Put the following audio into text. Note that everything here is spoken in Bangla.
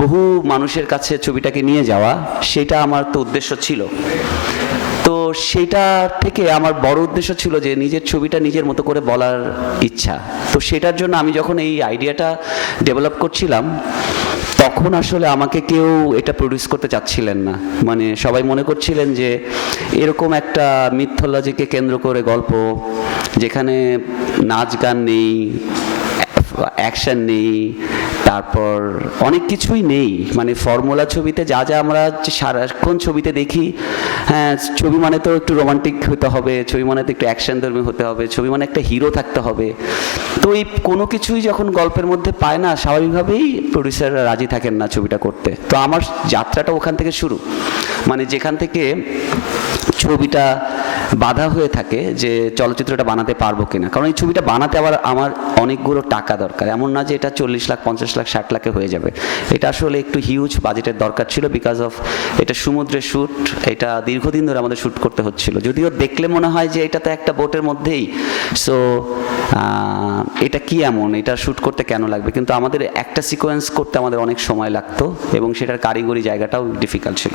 বহু মানুষের কাছে ছবিটাকে নিয়ে যাওয়া, সেটা আমার তো উদ্দেশ্য ছিল। তো সেটা থেকে আমার বড় উদ্দেশ্য ছিল যে নিজের ছবিটা নিজের মতো করে বলার ইচ্ছা। তো সেটার জন্য আমি যখন এই আইডিয়াটা ডেভেলপ করছিলাম, তখন আসলে আমাকে কেউ এটা প্রডিউস করতে চাচ্ছিলেন না। মানে সবাই মনে করছিলেন যে এরকম একটা মিথোলজিকে কেন্দ্র করে গল্প, যেখানে নাচ গান নেই অ্যাকশন নেই, তারপর অনেক কিছুই নেই। মানে ফর্মুলা ছবিতে যা যা আমরা সারাক্ষণ ছবিতে দেখি হ্যাঁ ছবি মানে তো একটু রোমান্টিক হতে হবে, ছবি মানে তো একটু অ্যাকশন ধর্মী হতে হবে, ছবি মানে একটা হিরো থাকতে হবে। তো এই কোনো কিছুই যখন গল্পের মধ্যে পায় না, স্বাভাবিকভাবেই প্রডিউসাররা রাজি থাকেন না ছবিটা করতে। তো আমার যাত্রাটা ওখান থেকে শুরু। মানে যেখান থেকে ছবিটা বাধা হয়ে থাকে যে চলচ্চিত্রটা বানাতে পারব কিনা। কারণ এই ছবিটা বানাতে আবার আমার অনেকগুলো টাকা দরকার। এমন না যে এটা চল্লিশ লাখ, পঞ্চাশ লাখ, ষাট লাখে হয়ে যাবে। এটা আসলে একটু হিউজ বাজেটের দরকার ছিল বিকজ অফ এটা সমুদ্রে শ্যুট এটা দীর্ঘদিন ধরে আমাদের শ্যুট করতে হচ্ছিল। যদিও দেখলে মনে হয় যে এটা তো একটা বোটের মধ্যেই। সো এটা কি এমন? এটা শ্যুট করতে কেন লাগবে? কিন্তু আমাদের একটা সিকোয়েন্স করতে আমাদের অনেক সময় লাগতো এবং সেটার কারিগরি জায়গাটাও ডিফিকাল্ট ছিল।